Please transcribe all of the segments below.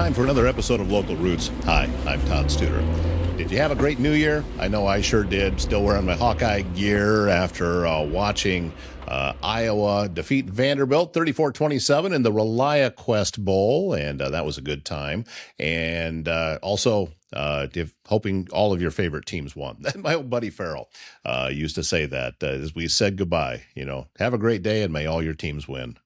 Time for another episode of Local Roots. Hi, I'm Todd Studer. Did you have a great New Year? I know I sure did. Still wearing my Hawkeye gear after watching Iowa defeat Vanderbilt 34-27 in the ReliaQuest Bowl, and that was a good time. And also hoping all of your favorite teams won. My old buddy Farrell used to say that as we said goodbye, have a great day and may all your teams win.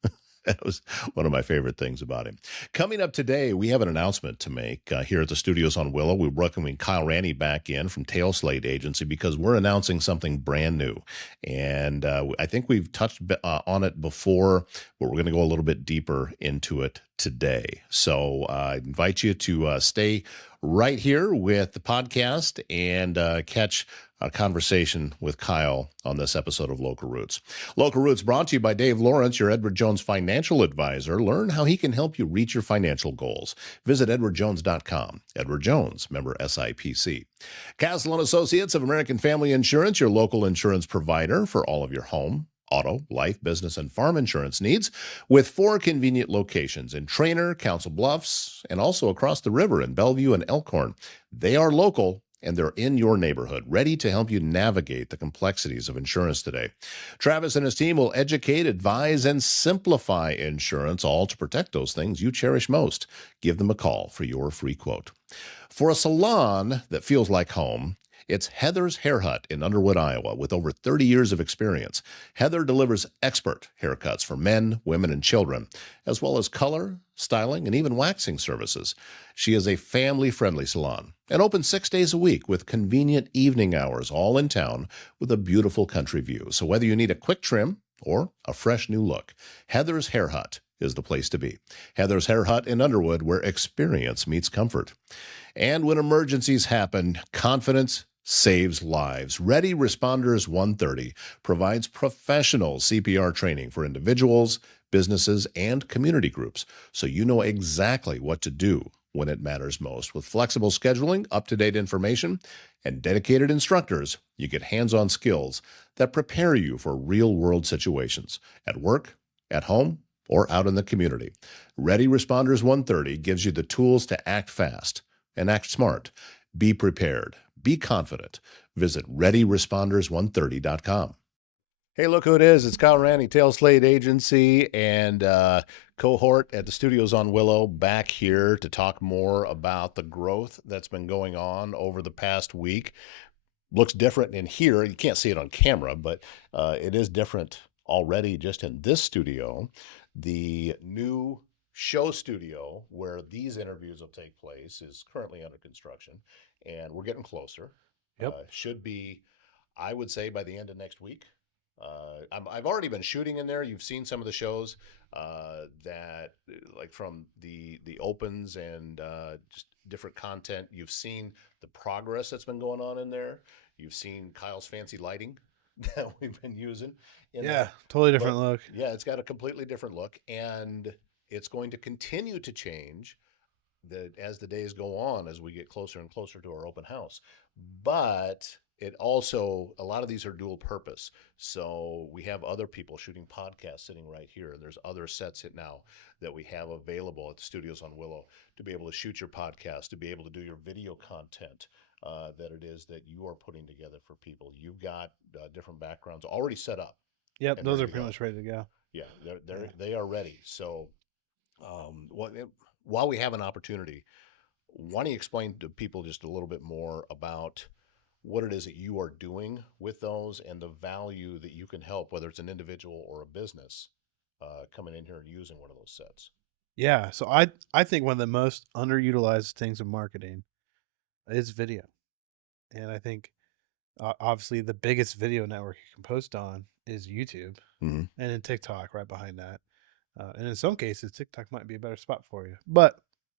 That was one of my favorite things about him. Coming up today, we have an announcement to make here at the studios on Willow. We're welcoming Kyle Ranney back in from TaleSlate Agency because we're announcing something brand new. And I think we've touched on it before, but we're going to go a little bit deeper into it today. So I invite you to stay right here with the podcast and catch a conversation with Kyle on this episode of Local Roots. Local Roots brought to you by Dave Lawrence, your Edward Jones financial advisor. Learn how he can help you reach your financial goals. Visit edwardjones.com. Edward Jones, member SIPC. Castle & Associates of American Family Insurance, your local insurance provider for all of your home, auto, life, business, and farm insurance needs, with 4 convenient locations in Trainer, Council Bluffs, and also across the river in Bellevue and Elkhorn. They are local, and they're in your neighborhood, ready to help you navigate the complexities of insurance today. Travis and his team will educate, advise, and simplify insurance, all to protect those things you cherish most. Give them a call for your free quote. For a salon that feels like home, it's Heather's Hair Hut in Underwood, Iowa, with over 30 years of experience. Heather delivers expert haircuts for men, women, and children, as well as color, styling, and even waxing services. She is a family-friendly salon and open 6 days a week with convenient evening hours, all in town with a beautiful country view. So whether you need a quick trim or a fresh new look, Heather's Hair Hut is the place to be. Heather's Hair Hut in Underwood, where experience meets comfort. And when emergencies happen, confidence saves lives. Ready Responders 130 provides professional CPR training for individuals, businesses, and community groups, so you know exactly what to do when it matters most. With flexible scheduling, up-to-date information, and dedicated instructors, you get hands-on skills that prepare you for real-world situations at work, at home, or out in the community. Ready Responders 130 gives you the tools to act fast and act smart. Be prepared. Be confident. Visit ReadyResponders130.com. Hey, look who it is. It's Kyle Ranney, TaleSlate Agency, and cohort at the studios on Willow, back here to talk more about the growth that's been going on over the past week. Looks different in here. You can't see it on camera, but it is different already just in this studio. The new show studio where these interviews will take place is currently under construction, and we're getting closer. Yep. Should be, I would say, by the end of next week. I've already been shooting in there. You've seen some of the shows that, like from the opens and just different content. You've seen the progress that's been going on in there. You've seen Kyle's fancy lighting that we've been using in Yeah, there. totally different But look. yeah, it's got a completely different look, and it's going to continue to change as the days go on, as we get closer and closer to our open house. But it also, a lot of these are dual purpose. So we have other people shooting podcasts sitting right here. There's other sets now that we have available at the studios on Willow to be able to shoot your podcast, to be able to do your video content that it is that you are putting together for people. You've got different backgrounds already set up Yep, and those ready are to pretty go. much ready to go. Yeah, Yeah. they are ready. So while we have an opportunity, why don't you explain to people just a little bit more about what it is that you are doing with those and the value that you can help, whether it's an individual or a business, coming in here and using one of those sets? Yeah, so I think one of the most underutilized things in marketing is video, and I think obviously the biggest video network you can post on is YouTube, Mm-hmm. and then TikTok right behind that. And in some cases, TikTok might be a better spot for you, but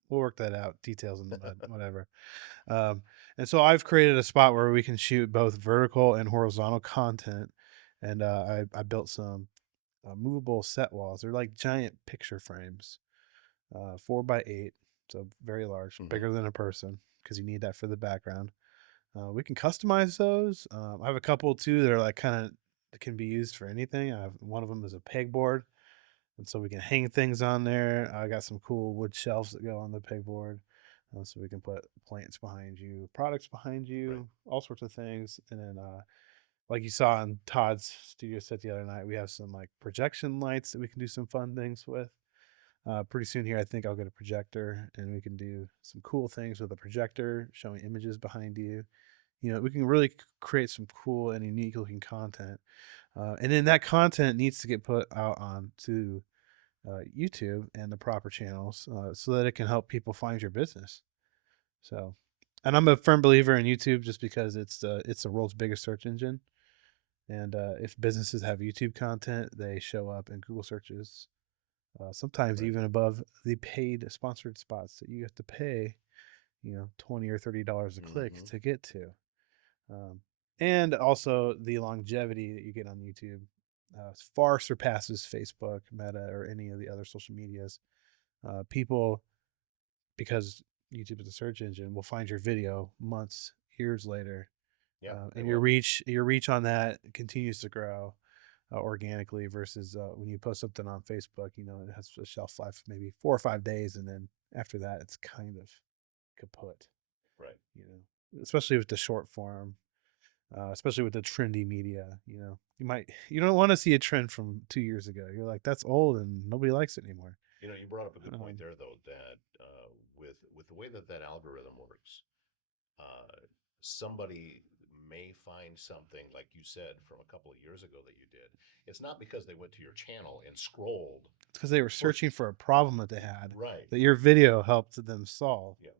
we'll work that out. Details in the mud, whatever. Um, and so I've created a spot where we can shoot both vertical and horizontal content, and I built some movable set walls. They're like giant picture frames, 4x8, so very large, Mm-hmm. bigger than a person because you need that for the background. We can customize those. I have a couple too that are like kind of can be used for anything. One of them is a pegboard and so we can hang things on there. I got some cool wood shelves that go on the pegboard, so we can put plants behind you, products behind Right. you, all sorts of things. And then, like you saw in Todd's studio set the other night, we have some like projection lights that we can do some fun things with. Pretty soon here, I think I'll get a projector, and we can do some cool things with a projector, showing images behind you. We can really create some cool and unique looking content. And then that content needs to get put out on to YouTube and the proper channels, so that it can help people find your business. So, and I'm a firm believer in YouTube just because it's the world's biggest search engine. And if businesses have YouTube content, they show up in Google searches, sometimes Right. even above the paid sponsored spots that you have to pay, $20 or $30 a click Mm-hmm. to get to. Um, and also the longevity that you get on YouTube far surpasses Facebook, Meta, or any of the other social medias. People, because YouTube is a search engine, will find your video months, years later, Yeah, they and will. your reach on that continues to grow organically versus when you post something on Facebook. It has a shelf life of maybe 4 or 5 days, and then after that, it's kind of kaput. Right. Especially with the short form, especially with the trendy media. You don't want to see a trend from 2 years ago. You're like, that's old and nobody likes it anymore. You brought up a good point Um, there, though, that with the way that algorithm works, uh, somebody may find something like you said from a couple of years ago that you did. It's not because they went to your channel and scrolled. it's because they were For searching for a problem that they had right. that your video helped them solve. Yeah.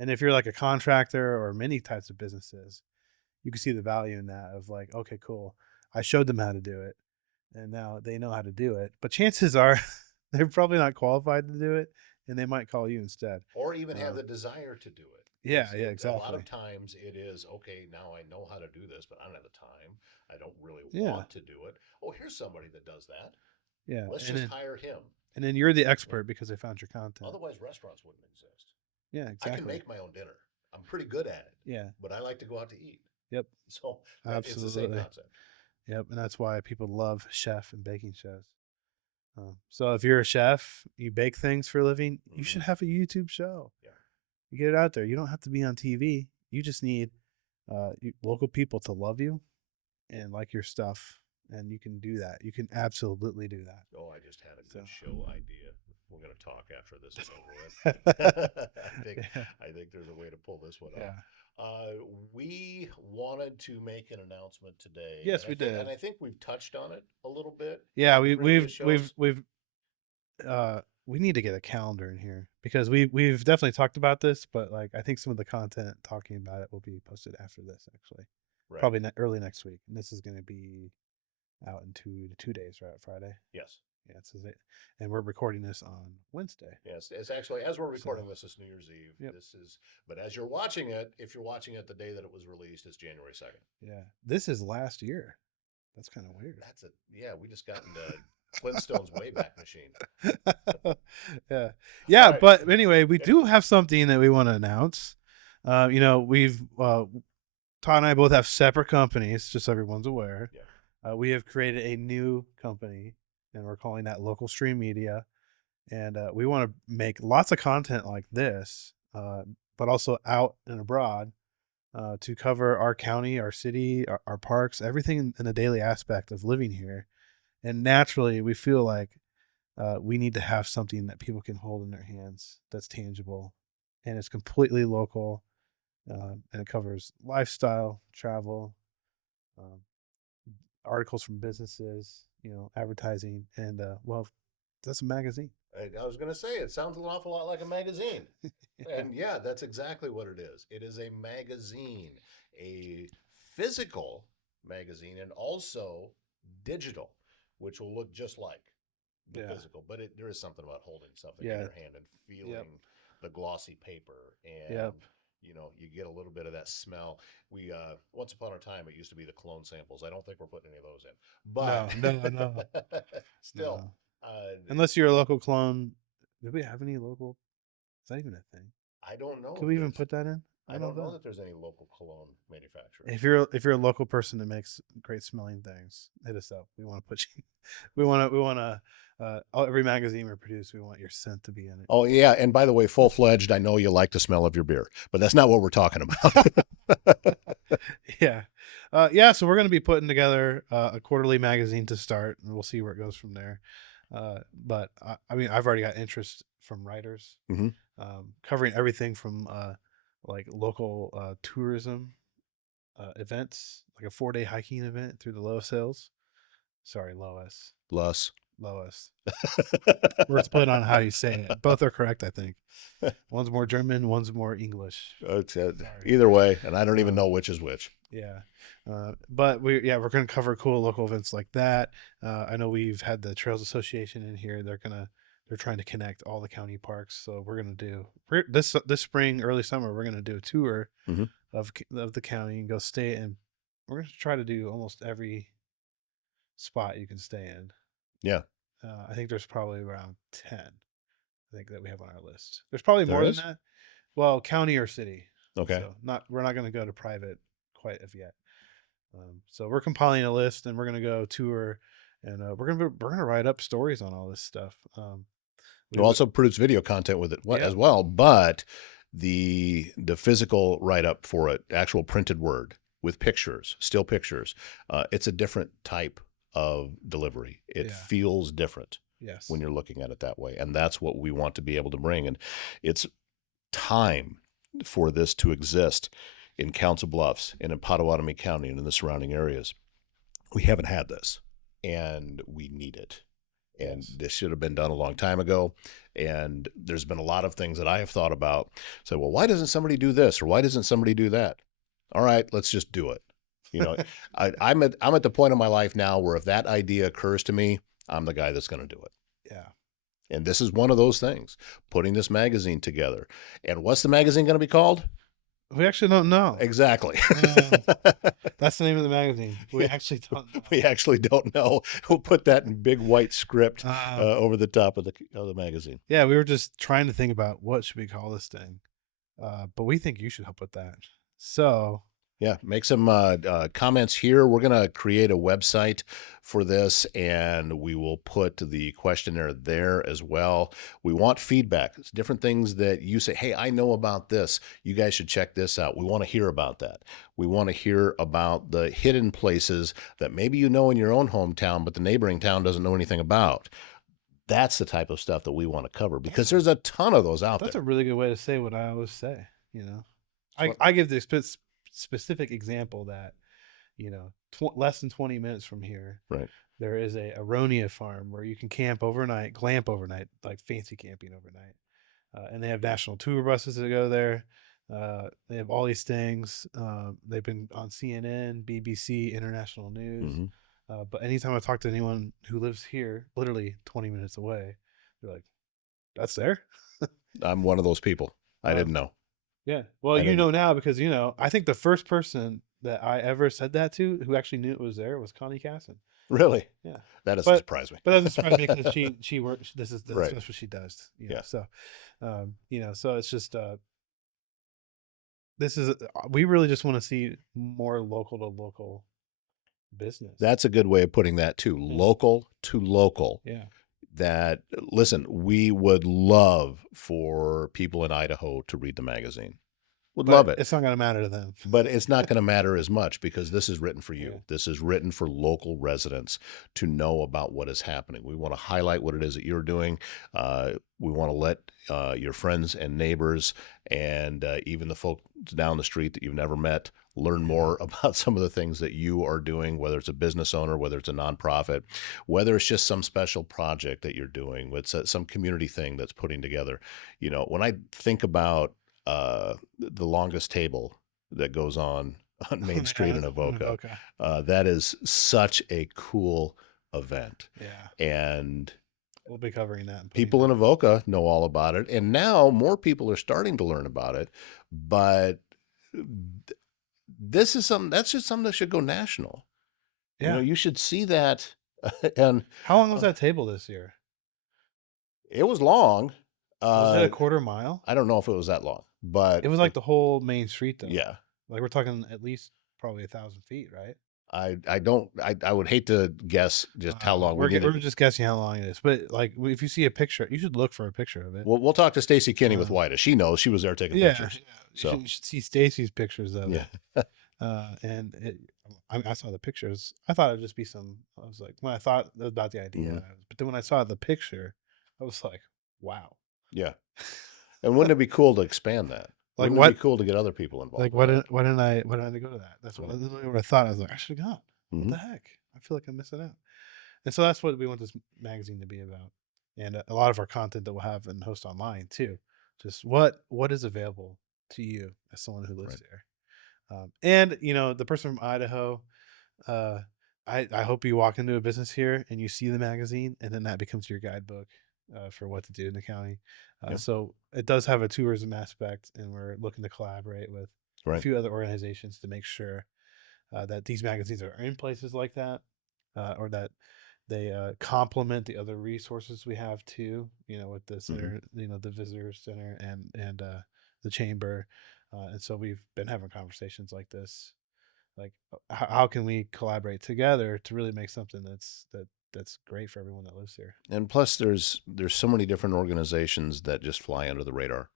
And if you're like a contractor or many types of businesses, you can see the value in that of like, okay, cool. I showed them how to do it, and now they know how to do it. But chances are they're probably not qualified to do it, and they might call you instead. Or even have Um, the desire to do it. yeah, yeah, A lot of exactly. times it is okay. Now I know how to do this, but I don't have the time. I don't really Yeah, want to do it. Oh, here's somebody that does that. yeah, Let's and just then hire him. and then you're the Yeah. expert because they found your content. Otherwise, restaurants wouldn't exist. Yeah, I can exactly. make my own dinner. I'm pretty good at it, Yeah. but I like to go out to eat. Yep. So that it's the same Absolutely. concept. Yep. And that's why people love chef and baking shows. So if you're a chef, you bake things for a living, you Mm-hmm. should have a YouTube show. Yeah. You get it out there. You don't have to be on TV. You just need local people to love you and like your stuff, and you can do that. You can absolutely do that. Oh, I just had a So, good show idea. We're going to talk after this is over yeah, with. I think there's a way to pull this one off. yeah. We wanted to make an announcement today, Yes, we and did. I think we've touched on it a little bit Yeah, in previous shows. we need to get a calendar in here because we've definitely talked about this, but like I think some of the content talking about it will be posted after this actually, Right. probably early next week, and this is going to be out in 2 days, right? Friday. Yes. Yeah, and we're recording this on Wednesday. Yes. It's actually as we're So recording this, it's New Year's Eve. yep, But as you're watching it, if you're watching it the day that it was released, it's January 2nd. yeah, this is last year. That's kind of weird. That's it. Yeah, we just got into Flintstones Wayback Machine. Yeah, All yeah. right. But anyway, we do have something that we want to announce. We've Todd and I both have separate companies, just so everyone's aware. Yeah. We have created a new company, and we're calling that Local Stream Media. And we want to make lots of content like this, but also out and abroad to cover our county, our city, our parks, everything in the daily aspect of living here. And naturally, we feel like we need to have something that people can hold in their hands that's tangible and it's completely local, and it covers lifestyle, travel, um, articles from businesses, advertising, and that's a magazine. I was going to say, it sounds an awful lot like a magazine. Yeah. And yeah, that's exactly what it is. It is a magazine, a physical magazine, and also digital, which will look just like the Yeah. physical. But there is something about holding something in Yeah. your hand and Yep. feeling the glossy paper, and Yep. you get a little bit of that smell. We once upon a time it used to be the clone samples. I don't think we're putting any of those in, No, no, no, but still, no. uh, Unless you're a local clone. Do we have any local? Is that even a thing? I don't know Could if we even there's. put that in? I don't know that there's any local cologne manufacturers. If you're a local person that makes great smelling things, hit us up. We want to put you. We want to. Every magazine we produce, we want your scent to be in it. Oh yeah, and by the way, full fledged. I know you like the smell of your beer, but that's not what we're talking about. Yeah, yeah. So we're going to be putting together a quarterly magazine to start, and we'll see where it goes from there. But I mean, I've already got interest from writers, covering everything from like local tourism events, like a 4-day hiking event through the Loess Hills. Sorry, Loess. Less. Loess. We're split on how you say it. Both are correct, I think. One's more German, one's more English. Either way, and I don't even know which is which. Yeah. But we're going to cover cool local events like that. I know we've had the Trails Association in here. They're trying to connect all the county parks. So we're going to do this spring, early summer, we're going to do a tour of the county and go stay in. We're going to try to do almost every spot you can stay in. Yeah. I think there's probably around 10. I think that we have on our list. There's probably more than that. Well, county or city. Okay. So we're not going to go to private quite as yet. So we're compiling a list, and we're going to go tour, and we're going to write up stories on all this stuff. We'll also produce video content with it as well, but the physical write up for it, actual printed word with pictures, still pictures, it's a different type of delivery. It feels different when you're looking at it that way, and that's what we want to be able to bring. And it's time for this to exist in Council Bluffs and in Potawatomi County and in the surrounding areas. We haven't had this, and we need it. And this should have been done a long time ago. And there's been a lot of things that I have thought about. Say, well, why doesn't somebody do this, or why doesn't somebody do that? All right, let's just do it. You know, I'm at the point in my life now where if that idea occurs to me, I'm the guy that's going to do it. Yeah. And this is one of those things, putting this magazine together. And what's the magazine going to be called? We actually don't know. Exactly. That's the name of the magazine. We actually don't know. We actually don't know. We'll put that in big white script over the top of the magazine. Yeah, we were just trying to think about what should we call this thing. But we think you should help with that. So yeah, make some comments here. We're going to create a website for this, and we will put the questionnaire there as well. We want feedback. It's different things that you say, hey, I know about this. You guys should check this out. We want to hear about that. We want to hear about the hidden places that maybe you know in your own hometown, but the neighboring town doesn't know anything about. That's the type of stuff that we want to cover, because there's a ton of those out there. That's a really good way to say what I always say. You know, I give the specific example that, you know, less than 20 minutes from here, right, there is a Aronia farm where you can glamp overnight, like fancy camping overnight. And they have national tour buses that go there. They have all these things. They've been on CNN, BBC, international news. But anytime I talk to anyone who lives here, literally 20 minutes away, they're like, that's there? I'm one of those people. I didn't know. Yeah. Well, you know now, because, you know, I think the first person that I ever said that to who actually knew it was there was Connie Casson. Really? Yeah. That doesn't surprise me. But that doesn't surprise me because she works. That's what she does. You know? Yeah. So, you know, so it's just, we really just want to see more local to local business. That's a good way of putting that too. Yeah. Local to local. Yeah. That, listen, we would love for people in Idaho to read the magazine. Would love it. It's not going to matter to them. But it's not going to matter as much, because this is written for you. Yeah. This is written for local residents to know about what is happening. We want to highlight what it is that you're doing. We want to let your friends and neighbors and even the folks down the street that you've never met learn more about some of the things that you are doing, whether it's a business owner, whether it's a nonprofit, whether it's just some special project that you're doing, with some community thing that's putting together. You know, when I think about the longest table that goes on Main Street in Avoca, that is such a cool event. Yeah. And we'll be covering that. People in Avoca know all about it. And now more people are starting to learn about it. But this is that's just something that should go national. Yeah. You know, you should see that. And how long was that table this year? It was long. Was it a quarter mile? I don't know if it was that long. but It was like the whole main street, though. yeah, Like we're talking at least probably 1,000 feet, right? I would hate to guess just how long we We're need we're to. just guessing how long it is, but like if you see a picture, you should look for a picture of it. We'll talk to Stacy Kinney with Uh, White. She knows, she was there taking yeah, pictures. you So should see Stacy's pictures of yeah, it. And I saw the pictures. I thought it'd just be some. I was like, when I thought about the idea, Mhm. but then when I saw the picture, I was like, wow. yeah. And wouldn't it be cool to expand that? Like Wouldn't it be what? cool to get other people Like involved with that? why didn't I go to that? That's Right. what I thought. I was like, I should have gone. What Hmm. the heck? I feel like I'm missing out. And so that's what we want this magazine to be about, and a lot of our content that we'll have and host online too. Just what is available to you as someone who lives Right. there, and the person from Idaho. Uh, I hope you walk into a business here and you see the magazine, and then that becomes your guidebook for what to do in the county. Yeah. So it does have a tourism aspect, and we're looking to collaborate with a Right. few other organizations to make sure that these magazines are in places like that, or that they complement the other resources we have too. With the Hmm. center, the visitor center and the chamber, and so we've been having conversations like this, like how can we collaborate together to really make something that's great for everyone that lives here. And plus, there's so many different organizations that just fly under the radar,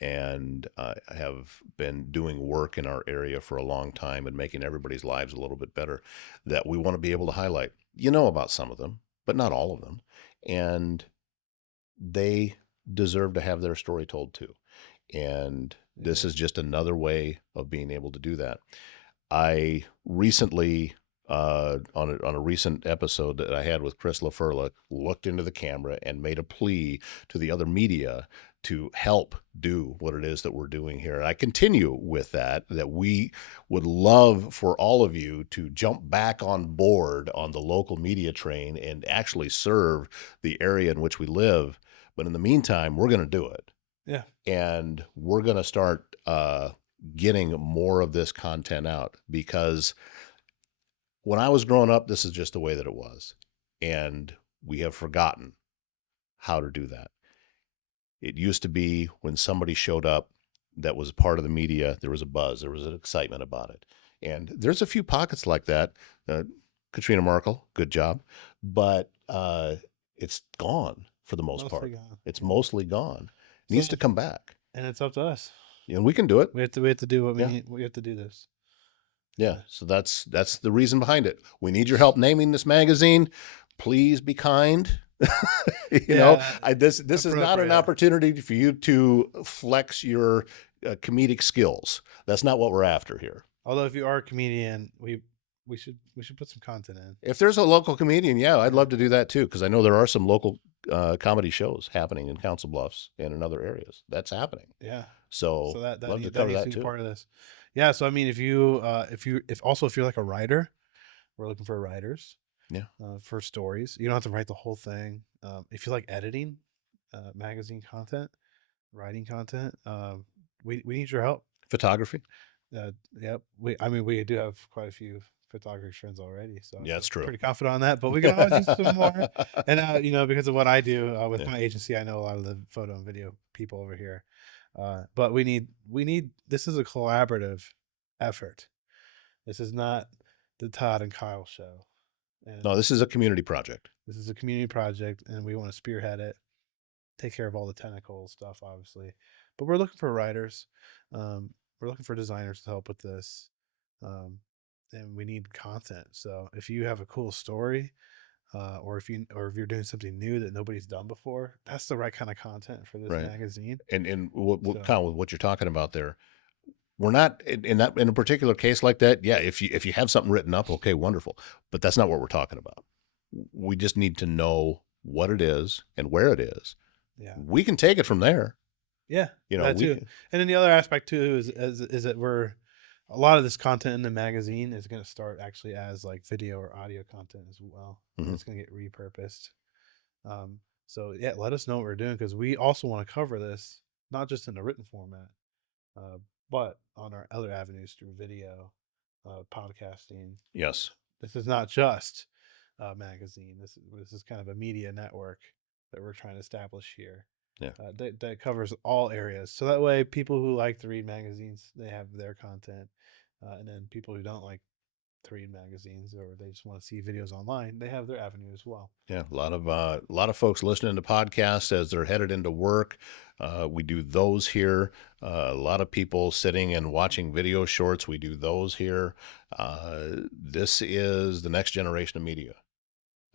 and have been doing work in our area for a long time and making everybody's lives a little bit better, that we want to be able to highlight. You know about some of them, but not all of them, and they deserve to have their story told too. And this Yeah. is just another way of being able to do that. I recently, on a recent episode that I had with Chris LaFurla, looked into the camera and made a plea to the other media to help do what it is that we're doing here. And I continue with that we would love for all of you to jump back on board on the local media train and actually serve the area in which we live. But in the meantime, we're going to do it. Yeah. And we're going to start getting more of this content out, because when I was growing up, this is just the way that it was. And we have forgotten how to do that. It used to be when somebody showed up that was part of the media, there was a buzz, there was an excitement about it. And there's a few pockets like that. Katrina Markle, good job. But it's gone for the most Mostly part. gone. It's Yeah. mostly gone. It So, needs to come back. and it's up to us. And we can do it. We have to do what we Yeah. need. We have to do this. Yeah, so that's the reason behind it. We need your help naming this magazine. Please be kind. This is not an appropriate. opportunity for you to flex your comedic skills. That's not what we're after here. Although if you are a comedian, we should put some content in. If there's a local comedian, yeah, I'd love to do that too, because I know there are some local comedy shows happening in Council Bluffs and in other areas. That's happening. Yeah. So So that love to that cover needs that to be too. part of this. Yeah. So I mean, if you're like a writer, we're looking for writers. Yeah. For stories, you don't have to write the whole thing. If you like editing, magazine content, writing content, we need your help. Photography. Yep. We do have quite a few photography friends already, so Yeah, I it's feel true. pretty confident on that. But we can always use some more. And because of what I do with Yeah. my agency, I know a lot of the photo and video people over here. But we need. This is a collaborative effort. This is not the Todd and Kyle show. And No, this is a community project. this is a community project, and we want to spearhead it, take care of all the technical stuff, obviously. But we're looking for writers. We're looking for designers to help with this. Um, and we need content. So if you have a cool story, or if you're doing something new that nobody's done before, that's the right kind of content for this Right. magazine. And what So- kind of what you're talking about there, we're not in a particular case like that. Yeah, if you have something written up, okay, wonderful. But that's not what we're talking about. We just need to know what it is and where it is. Yeah. We can take it from there. Yeah. That too. And then the other aspect too is that a lot of this content in the magazine is going to start actually as like video or audio content as well. Mhm. It's going to get repurposed. So yeah, let us know what we're doing, because we also want to cover this not just in a written format, but on our other avenues through video, podcasting. Yes. This is not just a magazine. This is kind of a media network that we're trying to establish here. Yeah. that covers all areas. So that way, people who like to read magazines, they have their content, and then people who don't like to read magazines or they just want to see videos online, they have their avenue as well. Yeah, a lot of folks listening to podcasts as they're headed into work. We do those here. A lot of people sitting and watching video shorts. We do those here. This is the next generation of media,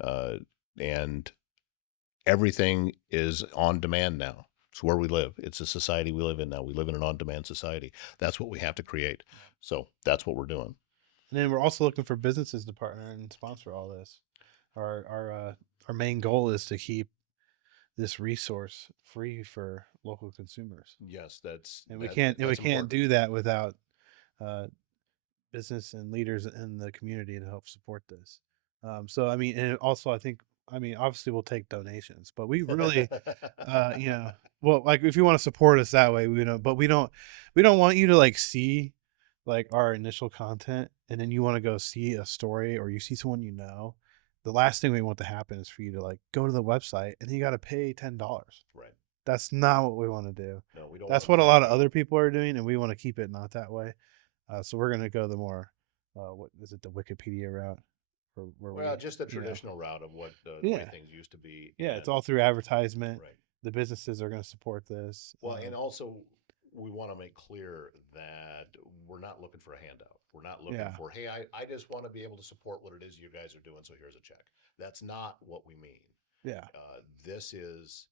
uh, and everything is on demand now. It's where we live. It's a society we live in now. We live in an on-demand society. That's what we have to create. So that's what we're doing. And then we're also looking for businesses to partner and sponsor all this. Our main goal is to keep this resource free for local consumers, Yes, and we that's can't important. do that without uh, business and leaders in the community to help support this. So I mean, and also I mean, obviously we'll take donations, but we really, you know, well, like if you want to support us that way, we know, but we don't want you to like see like our initial content and then you want to go see a story or you see someone you know. The last thing we want to happen is for you to like go to the website and you got to pay $10. Right. That's not what we want to do. No, we don't want That's to what a drag lot of you. other people are doing, and we want to keep it not that way. So we're gonna go the more, what is it, the Wikipedia route, where Well, we, just the you know, traditional route of what the way yeah, things used to be, yeah, it's and all through advertisement. right. The businesses are gonna support this. Well, and also we want to make clear that we're not looking for a handout. We're not looking Yeah, for, hey, I just want to be able to support what it is you guys are doing, so here's a check. That's not what we mean. yeah, This is,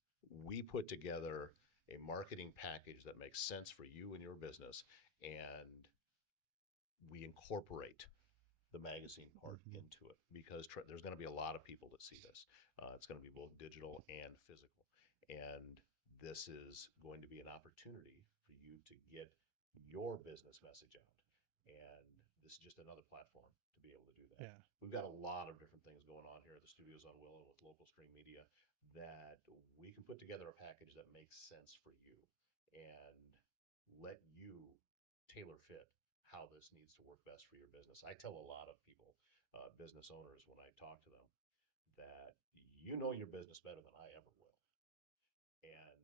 we put together a marketing package that makes sense for you and your business, and we incorporate the magazine part hmm, into it because there's going to be a lot of people that see this. It's going to be both digital and physical. And this is going to be an opportunity for you to get your business message out. And this is just another platform to be able to do that. yeah, We've got a lot of different things going on here at the studios on Willow with local stream media that we can put together a package that makes sense for you and let you tailor fit how this needs to work best for your business. I tell a lot of people, business owners, when I talk to them, that you know your business better than I ever will. And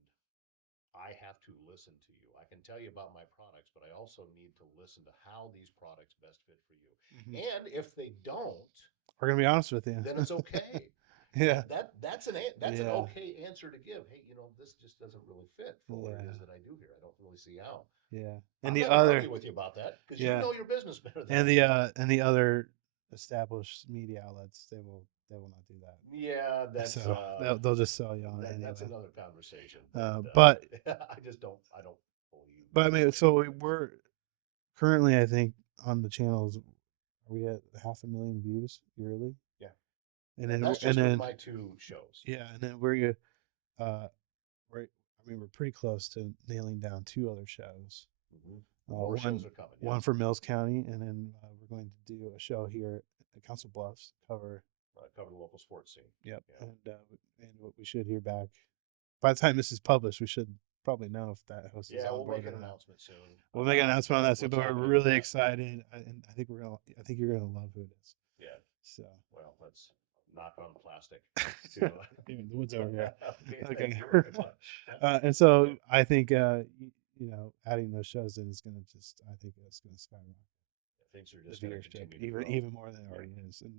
I have to listen to you. I can tell you about my products, but I also need to listen to how these products best fit for you. hmm, And if they don't, we're gonna be honest with you. then it's okay. Yeah, That's an yeah, okay answer to give. Hey, this just doesn't really fit for what it yeah, is that I do here. I don't really see how. yeah. And I'm the not going to other, argue with you about that because you yeah, know your business better than I do. and the other established media outlets, they will not do that. Yeah, So they'll just sell you on it that's anyway. another conversation. But I don't believe I that's the mean, way to so do it. we're currently, I think, on the channels, are we at 500,000 views yearly? Yeah, And that's just with my two shows. yeah, and then we're uh right. I mean, we're pretty close to nailing down two other shows. Hmm. Uh, More one shows are coming. Yeah, one for Mills County, and then we're going to do a show here at Council Bluffs. Cover. cover the local sports scene. Yep, Yeah, and what we should hear back by the time this is published, we should probably know if that host is yeah. on We'll board make or an not. announcement soon We'll make an about announcement on that soon, what's but we're happening with really that. excited, and I think I think you're gonna love who it is. Yeah. So, Well, let's knock on plastic to. even the woods over here. Okay, thank Okay. you very much. And so I think you know, adding those shows in is gonna just, I think that's gonna skyrocket Things are the just going to viewership continue to grow. even more than it Yeah. already is, and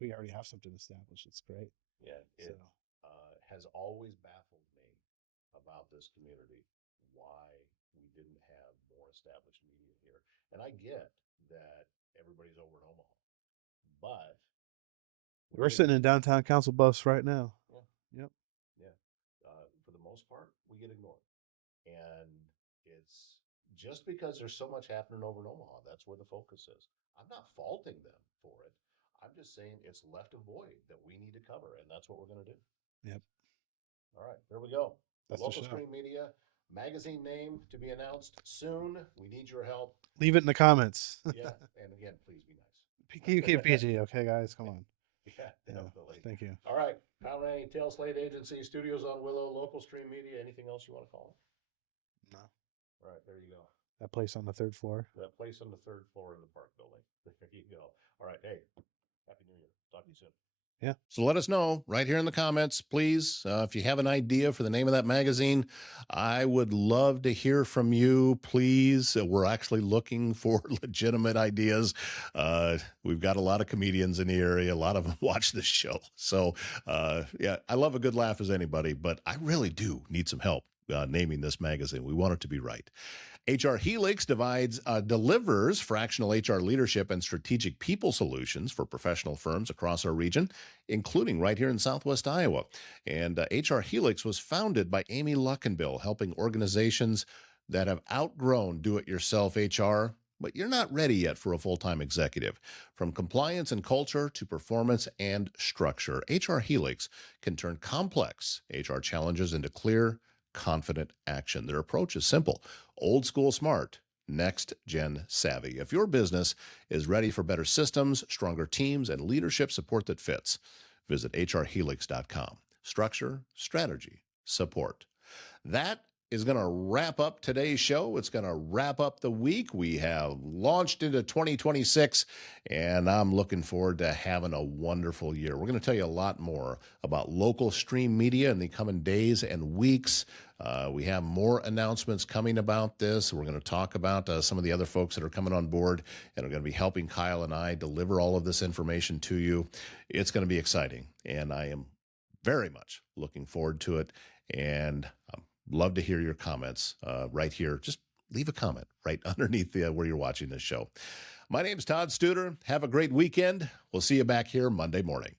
we already have something established. It's great. Yeah, So it has always baffled me about this community why we didn't have more established media here. And I get that everybody's over in Omaha, but we we're get sitting in downtown Council Bluffs right now. yeah, Yep. yeah. For the most part, we get ignored, and it's just because there's so much happening over in Omaha. That's where the focus is. I'm not faulting them for it. I'm just saying it's left a void that we need to cover, and that's what we're going to do. Yep. All right, there we go. That's the Local show. Stream Media magazine name to be announced soon. We need your help. Leave it in the comments. Yeah, and again, please be Keep it nice. PG, okay, guys. Come on. Yeah, Yeah. definitely. Thank you. All right, Kyle Ranney, TaleSlate Agency, Studios on Willow, Local Stream Media. Anything else you want to call No. it? All right, there you go. That place on the third floor. That place on the third floor in the park building. There you go. All right, hey, Happy New Year. Talk to you soon. Yeah. So let us know right here in the comments, please. If you have an idea for the name of that magazine, I would love to hear from you, please. We're actually looking for legitimate ideas. We've got a lot of comedians in the area. A lot of them watch this show. So, yeah, I love a good laugh as anybody, but I really do need some help naming this magazine. We want it to be right. HR Helix delivers fractional HR leadership and strategic people solutions for professional firms across our region, including right here in Southwest Iowa. And HR Helix was founded by Amy Luckenbill, helping organizations that have outgrown do-it-yourself HR, but you're not ready yet for a full-time executive. From compliance and culture to performance and structure, HR Helix can turn complex HR challenges into clear, confident action. Their approach is simple: old school smart, next gen savvy. If your business is ready for better systems, stronger teams, and leadership support that fits, visit hrhelix.com. Structure, strategy, support. That is going to wrap up today's show. It's going to wrap up the week. We have launched into 2026, and I'm looking forward to having a wonderful year. We're going to tell you a lot more about local stream media in the coming days and weeks. We have more announcements coming about this. We're going to talk about some of the other folks that are coming on board and are going to be helping Kyle and I deliver all of this information to you. It's going to be exciting, and I am very much looking forward to it. And love to hear your comments right here. Just leave a comment right underneath where you're watching this show. My name is Todd Studer. Have a great weekend. We'll see you back here Monday morning.